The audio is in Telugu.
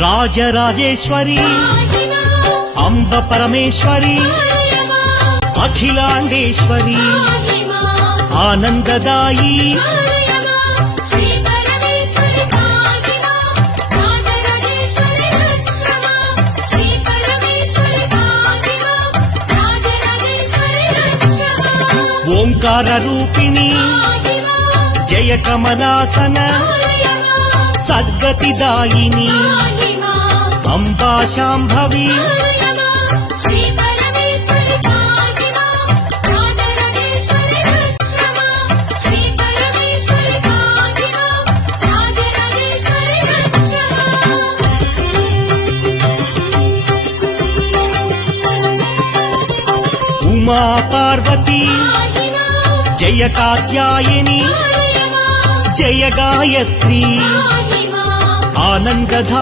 రాజరాజేశ్వరి అంబ పరమేశ్వరి అఖిలాండేశ్వరి ఆనందదాయి ఓంకార రూపిణి జయ కమలాసన సద్గతిదాయిని అంబా శాంభవి ఉమా పార్వతి జయ కాత్యాయని జయ గాయత్రి ఆనందధ